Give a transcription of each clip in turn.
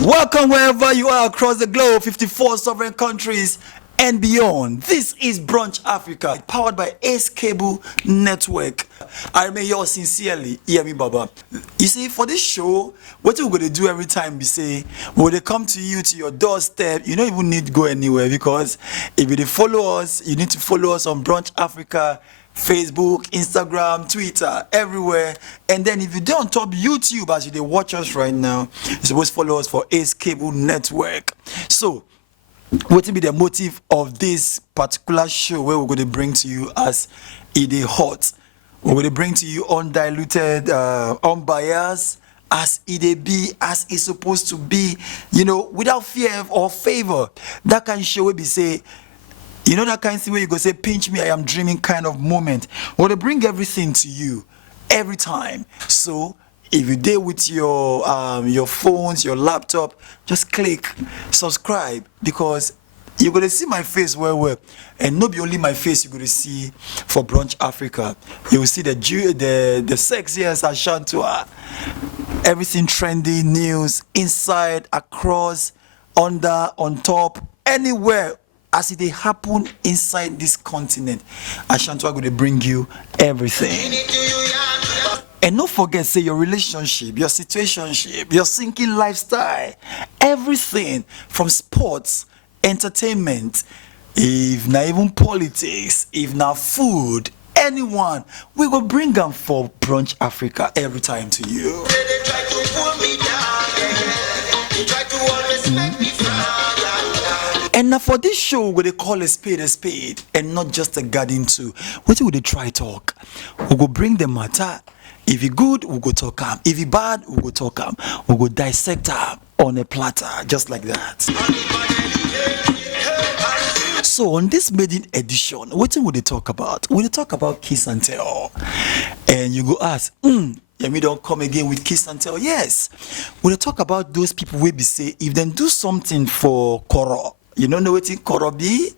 Welcome wherever you are across the globe, 54 sovereign countries and beyond. This is Brunch Africa, powered by Ace Cable Network. I remain yours sincerely, Yemi Baba. You see, for this show, what we're going to do every time we say, when they come to you, to your doorstep, you don't even need to go anywhere, because if you follow us, you need to follow us on Brunch Africa, Facebook, Instagram, Twitter, everywhere. And then if you do on top YouTube, as you watch us right now, you're supposed to follow us for Ace Cable Network. So what will be the motive of this particular show, where we're going to bring to you as it is hot? We're going to bring to you undiluted, unbiased, as it be, as it's supposed to be, without fear or favor. That kind of show will be say, that kind of thing where you go say, pinch me, I am dreaming kind of moment. We're going to bring everything to you every time. So if you're there with your phones, your laptop, just click subscribe, because you're going to see my face well. And not be only my face you're going to see for Brunch Africa. You will see the sexiest Ashantua. Everything trendy, news, inside, across, under, on top, anywhere. As it happen inside this continent, Ashantua going to bring you everything. And don't forget, say your relationship, your situationship, your sinking lifestyle, everything from sports, entertainment, if not even politics, if not food, anyone, we will bring them for Brunch Africa every time to you. And now for this show, we're going to call a spade, and not just a garden too. What will they try talk? We go bring the matter. If it's good, we'll go talk am. If it's bad, we'll go talk am. We'll go dissect am on a platter, just like that. So on this maiden edition, what will they talk about? We'll talk about kiss and tell. And you go ask, Yemi don't come again with kiss and tell. Yes. We'll talk about those people who be say, if they do something for Koro, you don't know what in Koro be?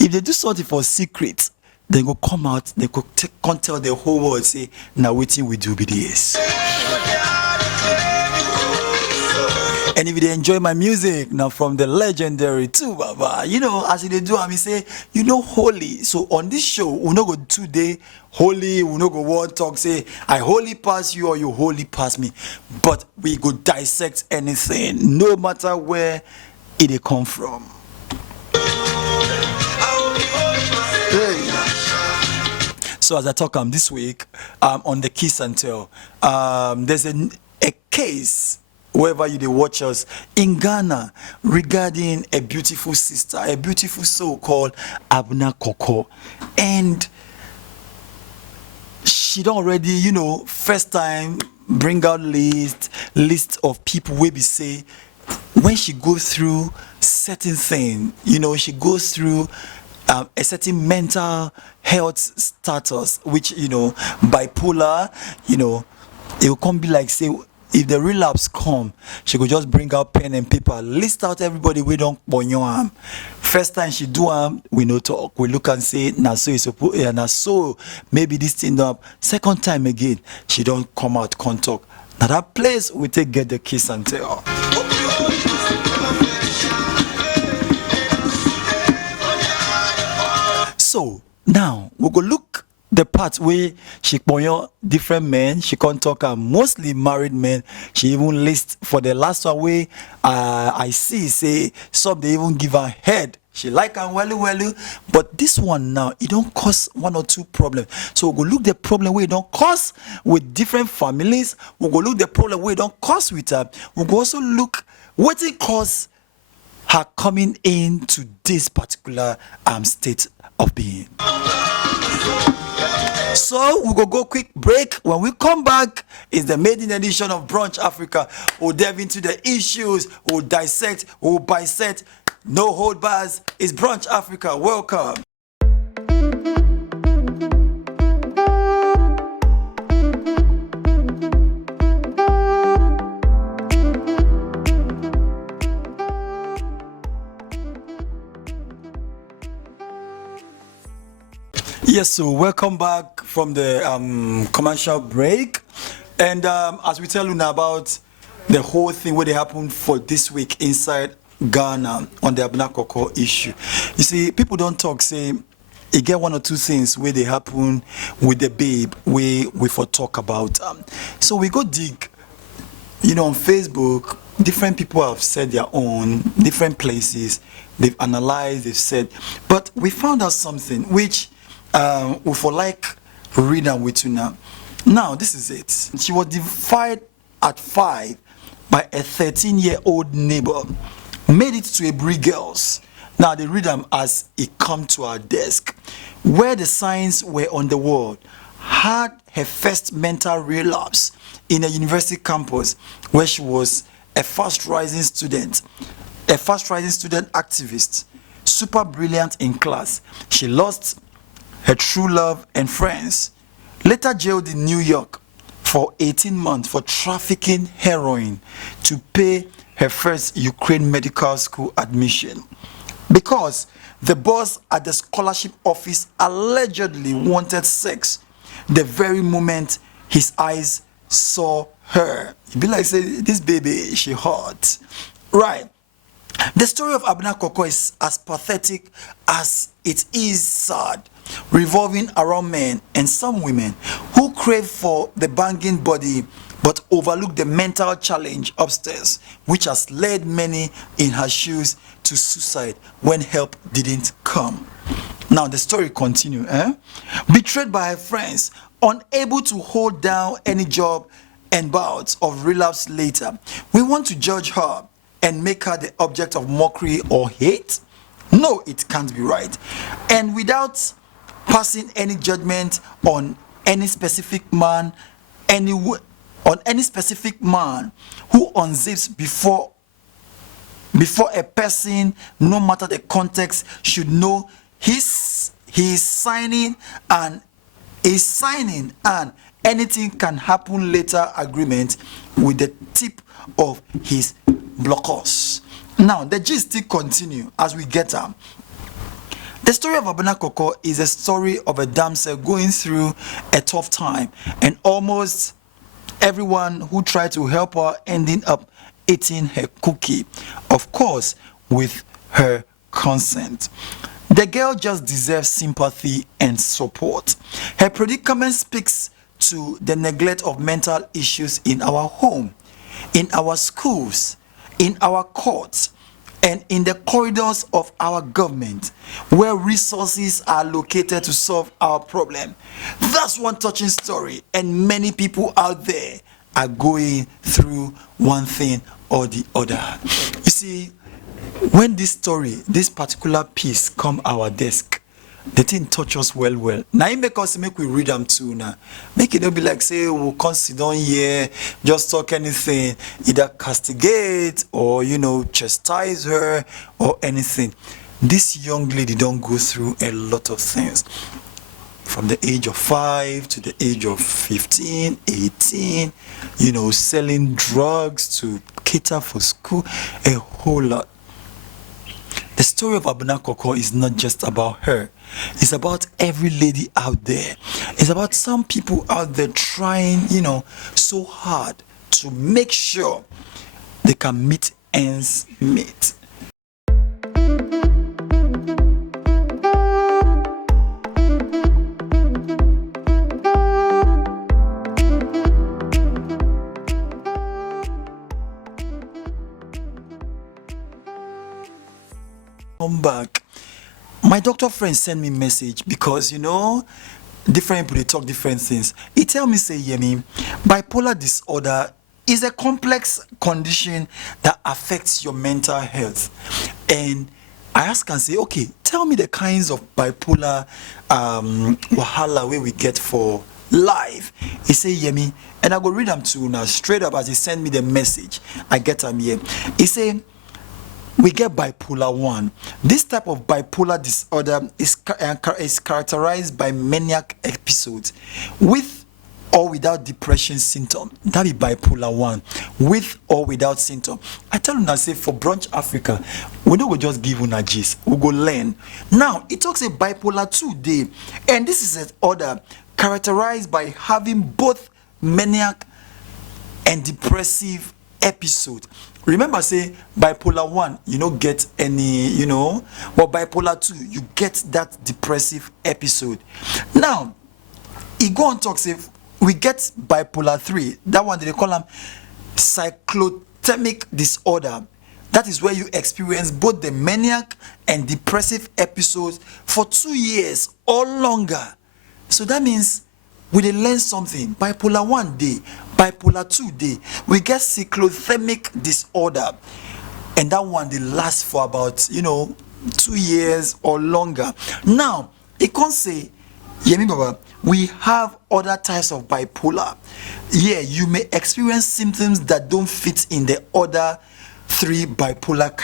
If they do something for secret, they go come out, they go can't tell the whole world, say, now waiting we do be this. And if they enjoy my music, now from the legendary too, Baba, as they do, I say, holy. So on this show, we not go today holy, we not go one talk, say, I holy pass you or you holy pass me. But we go dissect anything, no matter where it come from. So as I talk this week, on the kiss and tell, there's a case, wherever you watch us, in Ghana, regarding a beautiful sister, a beautiful soul called Abena Korkor. And she don't already, first time bring out list of people where we say, when she goes through certain thing, she goes through a certain mental health status, which, bipolar, it will come be like, say, if the relapse come, she could just bring out pen and paper, list out everybody we don't bonyo am. First time she do we no talk. We look and say, na so is na so maybe this thing up. Second time again, she don't come out, can't talk. Now that place we take get the kiss and tell. So now we go look the part where she point different men, she can't talk mostly married men. She even list for the last one where I see say some they even give her head. She like her well, but this one now it don't cause one or two problems. So we go look the problem where it don't cause with different families. We go look the problem where it don't cause with her. We go also look what it cause her coming into this particular state of being. So we go quick break. When we come back, it's the maiden edition of Brunch Africa. We'll delve into the issues, we'll dissect, we'll bisect. No hold bars. It's Brunch Africa. Welcome. Yes, so welcome back from the commercial break. And as we tell you now about the whole thing where they happened for this week inside Ghana on the Abena Korkor issue. You see, people don't talk, say, it get one or two things where they happen with the babe we for talk about. So we go dig, on Facebook. Different people have said their own, different places. They've analyzed, they've said, but we found out something which we for like read and with you now. Now this is it. She was defied at 5 by a 13-year-old neighbor, made it to Abri girls. Now they read them as it come to our desk, where the signs were on the wall. Had her first mental relapse in a university campus where she was a fast rising student activist, super brilliant in class. She lost her true love and friends. Later jailed in New York for 18 months for trafficking heroin to pay her first Ukraine medical school admission. Because the boss at the scholarship office allegedly wanted sex the very moment his eyes saw her. He'd be like, say, this baby, she hot. Right. The story of Abena Korkor is as pathetic as it is sad, revolving around men and some women who crave for the banging body but overlook the mental challenge upstairs, which has led many in her shoes to suicide when help didn't come. Now the story continues. Betrayed by her friends, unable to hold down any job and bouts of relapse later, we want to judge her and make her the object of mockery or hate? No, it can't be right. And without passing any judgment on any specific man, on any specific man who unzips before a person, no matter the context, should know he's signing and anything can happen later agreement with the tip of his blockers. Now the gist still continue as we get up. The story of Abena Korkor is a story of a damsel going through a tough time, and almost everyone who tried to help her ending up eating her cookie, of course with her consent. The girl just deserves sympathy and support. Her predicament speaks to the neglect of mental issues in our home, in our schools, in our courts, and in the corridors of our government, where resources are located to solve our problem. That's one touching story, and many people out there are going through one thing or the other. You see, when this particular piece come our desk, the thing touch us well. Now it make we read them too now. Make it not be like, say, we'll consider here, just talk anything, either castigate or, chastise her or anything. This young lady don't go through a lot of things. From the age of 5 to the age of 15, 18, selling drugs to cater for school, a whole lot. The story of Abena Korkor is not just about her. It's about every lady out there. It's about some people out there trying, so hard to make sure they can meet ends meet. Come back. My doctor friend sent me a message because different people they talk different things. He tell me, say, Yemi, bipolar disorder is a complex condition that affects your mental health. And I ask and say, okay, tell me the kinds of bipolar wahala where we get for life. He say, Yemi, and I go read them to now straight up as he sent me the message. I get them here. He say, we get bipolar 1. This type of bipolar disorder is characterized by maniac episodes with or without depression symptom. That be bipolar 1, with or without symptom. I tell you, I say for Brunch Africa, we don't go just give una gist, we go learn. Now it talks a bipolar 2 day, and this is an order characterized by having both maniac and depressive episode. Remember, say bipolar 1, you don't get any, but bipolar 2, you get that depressive episode. Now, he go on talk, say we get bipolar 3, that one they call them cyclothymic disorder. That is where you experience both the maniac and depressive episodes for 2 years or longer. So that means we dey learn something. Bipolar 1 day, bipolar 2 day. We get cyclothymic disorder, and that one they last for about 2 years or longer. Now, it can't say, Yemi Baba, we have other types of bipolar. Yeah, you may experience symptoms that don't fit in the other 3 bipolar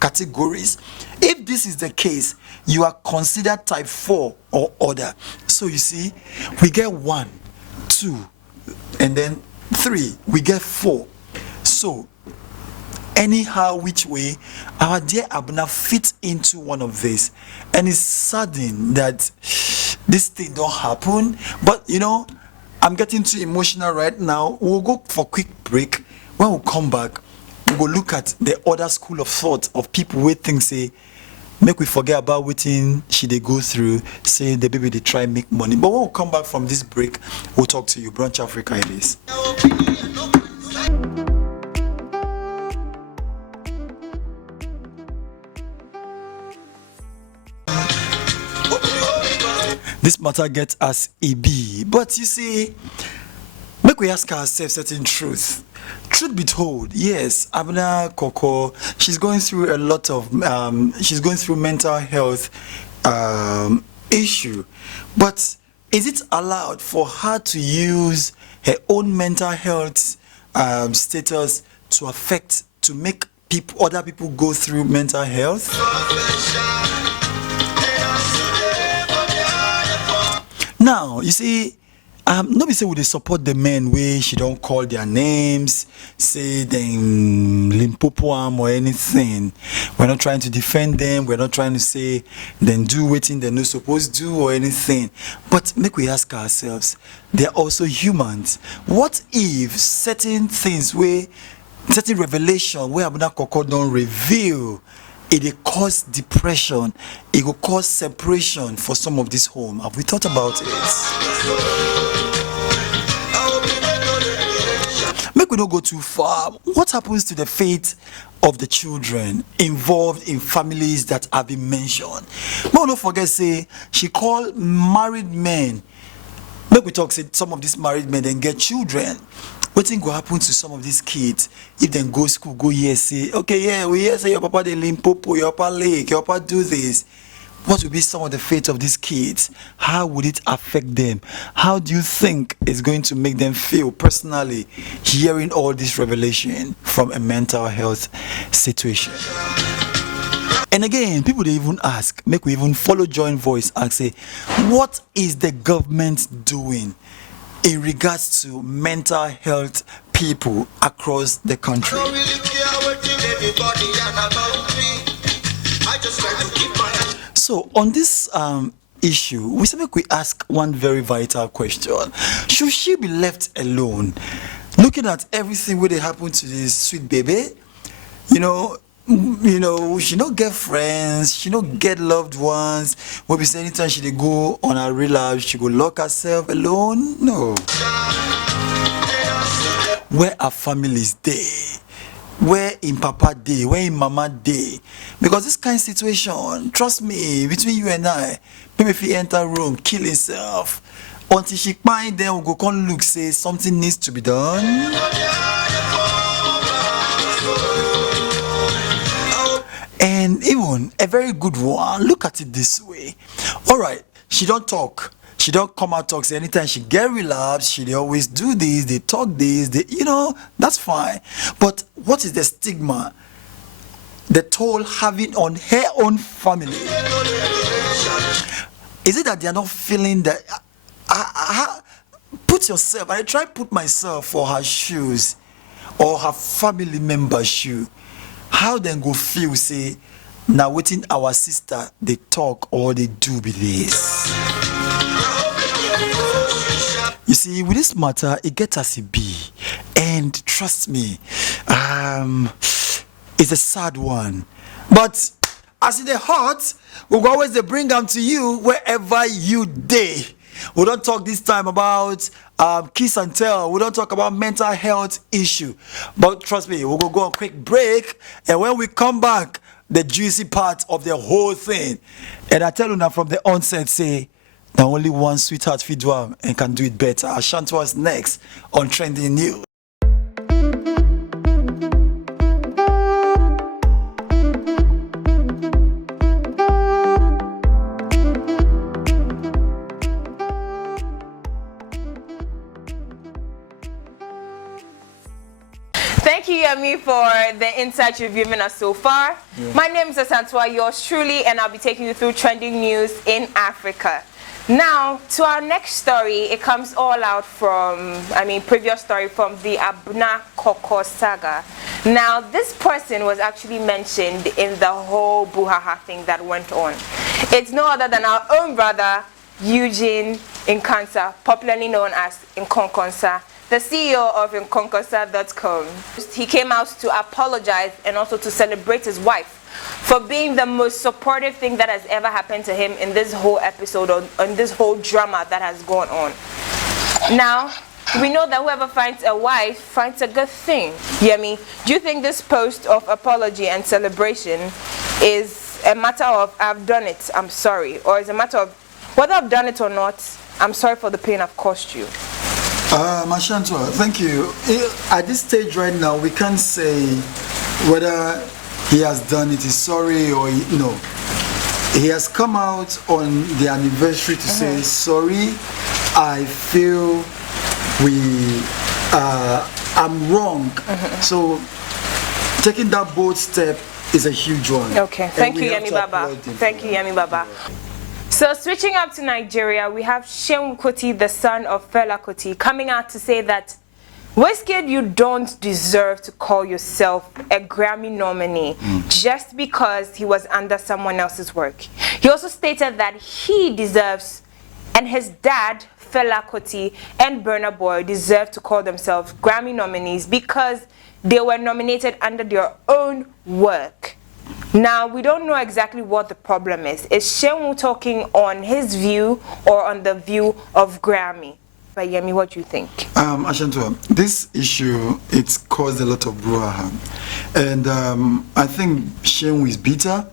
categories. If this is the case, you are considered type 4 or other. So you see, we get 1, 2, and then 3. We get 4. So anyhow, which way, our dear Abena fits into one of these, and it's sudden that this thing don't happen. But I'm getting too emotional right now. We'll go for a quick break. When we come back, we will look at the other school of thought of people who think say make we forget about what she they go through, say the baby they try make money. But when we come back from this break, we'll talk to you. Brunch Africa it is. This matter gets us EB, but you see, make we ask ourselves certain truth. Truth be told, yes, Abena Korkor, she's going through a lot of, she's going through mental health issue. But is it allowed for her to use her own mental health status to make other people go through mental health? Now, you see, nobody say would they support the men where she don't call their names, say them Limpopo or anything. We're not trying to defend them. We're not trying to say then do what they're not supposed to do or anything. But make we ask ourselves, they're also humans. What if certain things certain revelation where Abena Korkor don't reveal, it will cause depression, it will cause separation for some of this home? Have we thought about it? Make we don't go too far. What happens to the fate of the children involved in families that have been mentioned? But don't forget, say she called married men. Make we talk, say some of these married men then get children. What thing will happen to some of these kids if they go school, go here, say, okay, yeah, we hear say your papa they Limpopo, your papa Lake, your papa do this. What will be some of the fate of these kids? How would it affect them? How do you think it's going to make them feel personally hearing all this revelation from a mental health situation? And again, people they even ask, make we even follow joint voice and say, what is the government doing in regards to mental health people across the country? So on this issue, we say we ask one very vital question. Should she be left alone? Looking at everything where they happen to this sweet baby, she don't get friends, she don't get loved ones. When we say anytime she dey go on a relapse, she go lock herself alone. No. Where are families there? Where in Papa day? Where in Mama day? Because this kind of situation, trust me, between you and I, maybe if he enter room, kill himself, until she find them, we go come look, say something needs to be done. And even a very good one, look at it this way. All right, she don't talk. She don't come out talk. Say anytime she get relapse, she always do this, they talk this, that's fine. But what is the stigma, the toll having on her own family? Is it that they are not feeling that? Put yourself, I try to put myself for her shoes or her family member's shoe. How then go feel, say, now waiting our sister, they talk or they do be this. You see, with this matter, it gets as it be. And trust me, it's a sad one. But as in the heart, we'll always bring them to you wherever you day. We don't talk this time about kiss and tell. We don't talk about mental health issue. But trust me, we'll go on a quick break. And when we come back, the juicy part of the whole thing. And I tell you now from the onset, say, now only one sweetheart feed one and can do it better. Ashantua's next on Trending News. Thank you, Yemi, for the insight you've given us so far. Yeah. My name is Asantwa, yours truly, and I'll be taking you through trending news in Africa. Now, to our next story, it comes all out from, previous story from the Abena Korkor saga. Now, this person was actually mentioned in the whole brouhaha thing that went on. It's no other than our own brother, Eugene Nkansa, popularly known as Nkonkonsa, the CEO of Nkonkonsa.com. He came out to apologize and also to celebrate his wife for being the most supportive thing that has ever happened to him in this whole episode, or in this whole drama that has gone on. Now, we know that whoever finds a wife finds a good thing. Yemi, do you think this post of apology and celebration is a matter of I've done it, I'm sorry, or is a matter of whether I've done it or not, I'm sorry for the pain I've caused you? Ashantua, thank you. At this stage right now, we can't say whether he has done it, he's sorry, or no. He has come out on the anniversary to say, sorry, I feel I'm wrong. So taking that bold step is a huge one. Okay, thank you, Yemi Baba. Thank you, Yemi Baba. So switching up to Nigeria, we have Seun Kuti, the son of Fela Kuti, coming out to say that, Wizkid, you don't deserve to call yourself a Grammy nominee just because he was under someone else's work. He also stated that he deserves, and his dad, Fela Kuti, and Burna Boy deserve to call themselves Grammy nominees because they were nominated under their own work. Now, we don't know exactly what the problem is. Is Seun talking on his view or on the view of Grammy? But Yemi, what do you think? Ashantua, this issue, it's caused a lot of brouhaha. And I think Seun is bitter.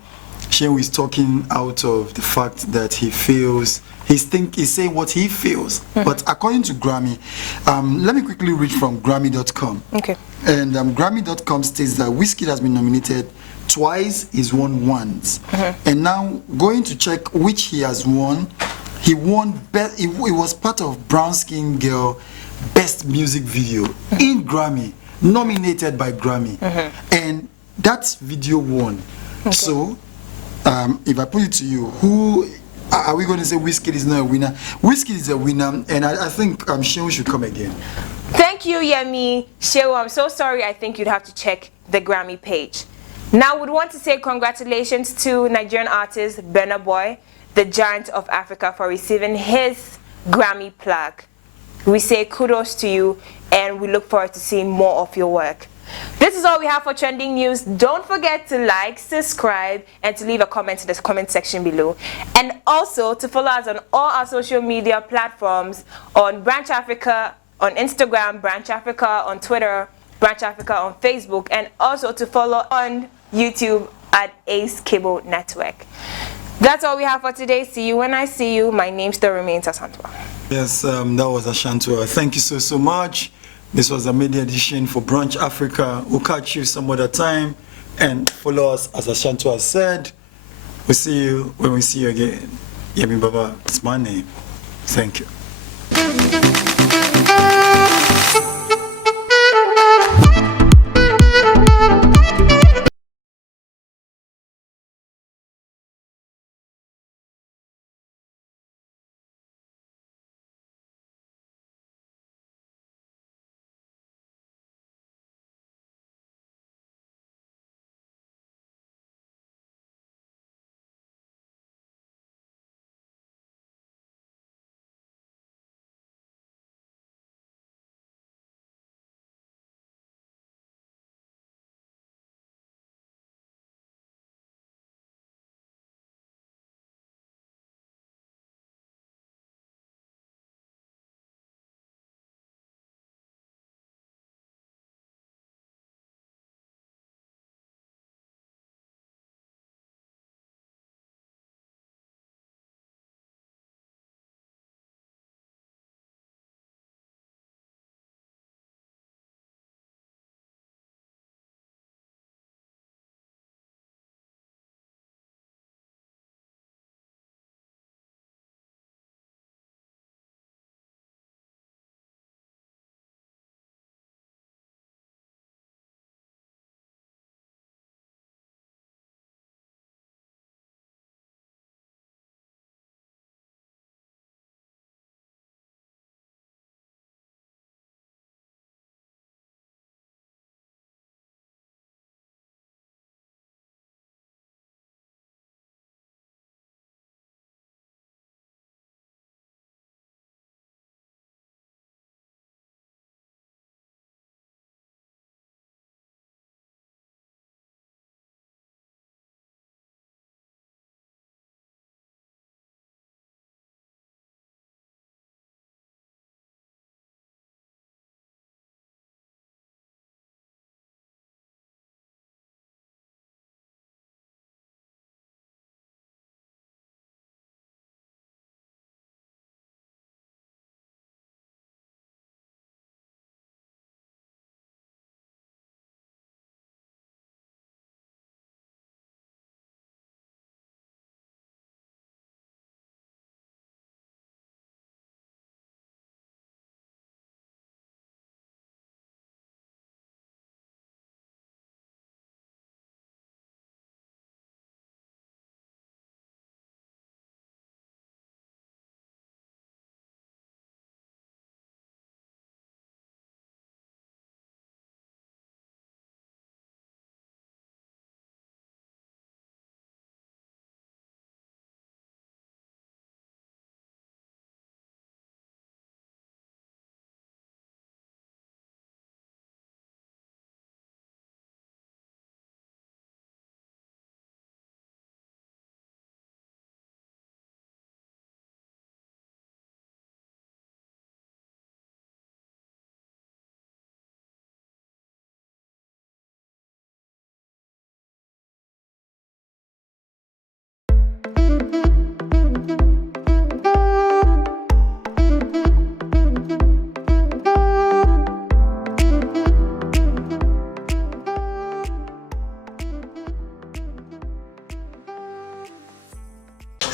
Seun is talking out of the fact that he feels, he's saying what he feels. But according to Grammy, let me quickly read from Grammy.com. Okay. And Grammy.com states that Wizkid has been nominated twice, he's won once. And now, going to check which he has won, he won, it was part of Brown Skin Girl Best Music Video in Grammy, nominated by Grammy. And that video won. So, if I put it to you, who are we going to say Wizkid is not a winner? Wizkid is a winner, and I think Seun should come again. Thank you, Yemi. Seun, I'm so sorry. I think you'd have to check the Grammy page. Now, we'd want to say congratulations to Nigerian artist Burna Boy, the giant of Africa, for receiving his Grammy plaque. We say kudos to you, and we look forward to seeing more of your work. This is all we have for Trending News. Don't forget to like, subscribe, and to leave a comment in the comment section below. And also to follow us on all our social media platforms, on Brunch Africa, on Instagram, Brunch Africa, on Twitter, Brunch Africa on Facebook, and also to follow on YouTube at Ace Cable Network. That's all we have for today. See you when I see you. My name still remains Asantwa. Yes, that was Ashantua. Thank you so much. This was a media edition for Brunch Africa. We'll catch you some other time, and follow us, as Ashantua said. We'll see you when we see you again. Yemi Baba, it's my name. Thank you.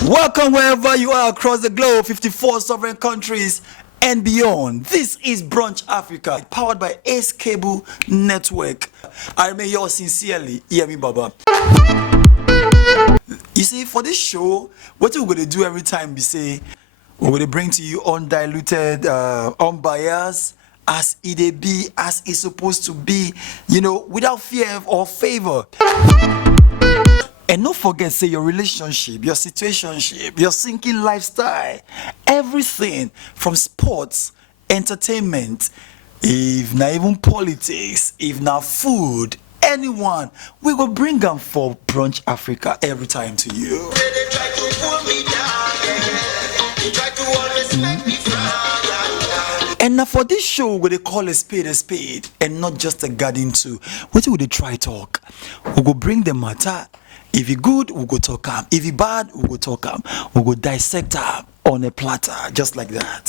Welcome wherever you are across the globe, 54 sovereign countries and beyond. This is Brunch Africa, powered by Ace Cable Network. I remain yours sincerely, Yemi Baba. You see, for this show, what we're going to do every time we say, we're going to bring to you undiluted, unbiased, as it be, as it's supposed to be, without fear or favor. And don't forget, say your relationship, your situationship, your sinking lifestyle, everything from sports, entertainment, if not even politics, if not food, anyone, we will bring them for Brunch Africa every time to you. And now for this show, we're going to call a spade and not just a garden too. What will they try talk? We will bring the matter. If he good, we'll go talk him. If he bad, we'll go talk him. We'll go dissect him on a platter, just like that.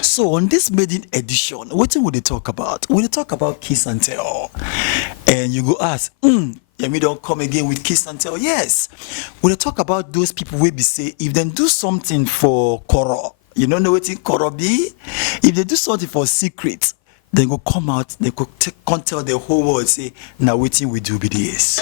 So on this maiden edition, what will they talk about? We'll talk about kiss and tell. And you go ask, Yemi don't come again with kiss and tell. Yes. We'll talk about those people who be say, if they do something for Koro, you don't know what in Koro be? If they do something for secret, they go come out, they go can't tell the whole world, say, now waiting we do be this.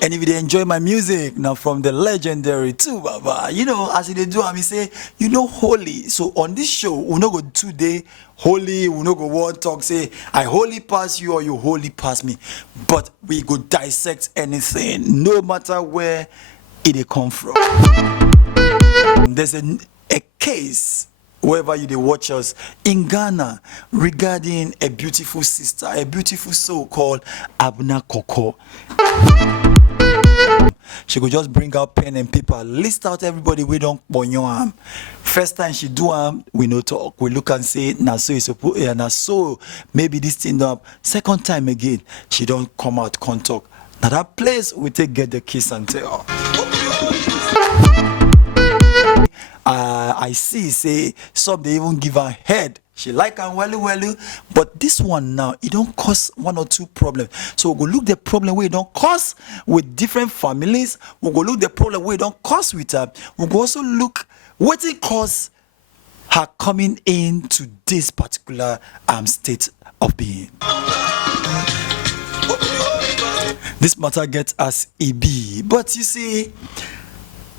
And if they enjoy my music, now from the legendary too, Baba, as they do, I mean say, holy. So on this show, we not go today holy, we not go one talk, say, I holy pass you or you holy pass me. But we go dissect anything, no matter where it come from. There's a case wherever you watch us in Ghana regarding a beautiful sister, a beautiful soul called Abena Korkor. She could just bring out pen and paper, list out everybody we don't ponyo am. First time she do am, we no talk. We look and say, na so is supposed, na so maybe this thing up. Second time again, she don't come out, can't talk. Now that place we take get the kiss and tell. I see, say, some they even give her head. She like her well, but this one now, it don't cause one or two problems. So we'll go look the problem where it don't cause with different families. We'll go look the problem where it don't cause with her. We'll go also look what it cause her coming into this particular state of being. This matter gets us EB, but you see,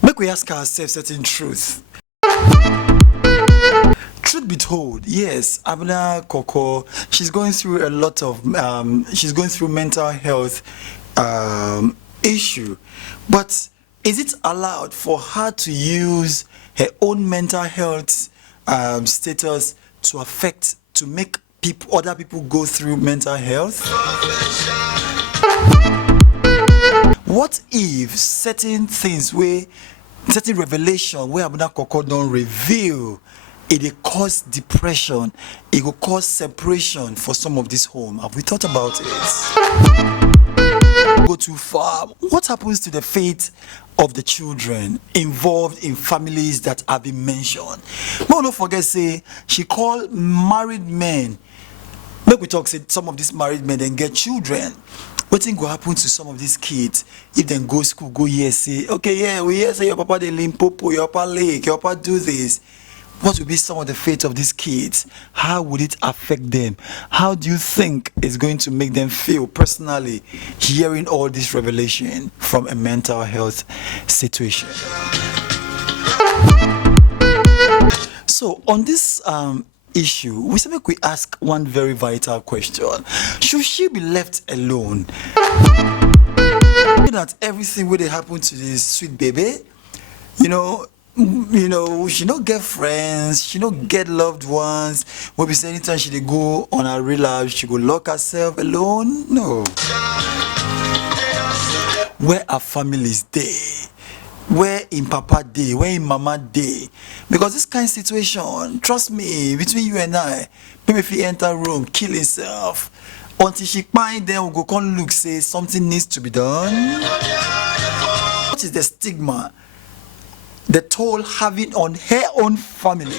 make we ask ourselves certain truth. Truth be told, yes, Abena Korkor, she's going through a lot of, she's going through mental health issue. But is it allowed for her to use her own mental health status to make other people go through mental health? What if certain things certain revelation where Abena Korkor don't reveal, it will cause depression, it will cause separation for some of this home? Have we thought about it? Go too far. What happens to the fate of the children involved in families that have been mentioned? No, don't forget, say, she called married men. Make we talk, say, some of these married men then get children. What thing go happen to some of these kids if they go school, go here, say, okay, yeah, we hear say your papa they Limpopo, your papa Lake, your papa do this. What will be some of the fate of these kids? How would it affect them? How do you think it's going to make them feel personally hearing all this revelation from a mental health situation? So on this issue, we ask one very vital question. Should she be left alone? That everything would happen to this sweet baby, she don't get friends, she don't get loved ones. When we say anytime she go on her relapse, she go lock herself alone. No. Where are families there? Where in Papa day, where in Mama day? Because this kind of situation, trust me, between you and I, maybe if he enter room, kill himself, until she find them, we go come look, say something needs to be done. What is the stigma, the toll having on her own family?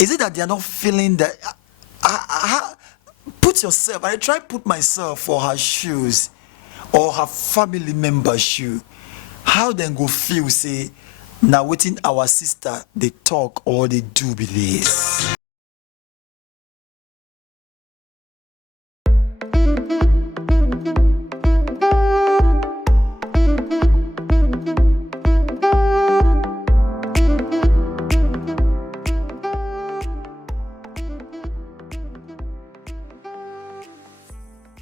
Is it that they are not feeling that? Put put yourself, I try put myself for her shoes or her family member's shoe. How then go feel say now waiting our sister they talk or they do be this?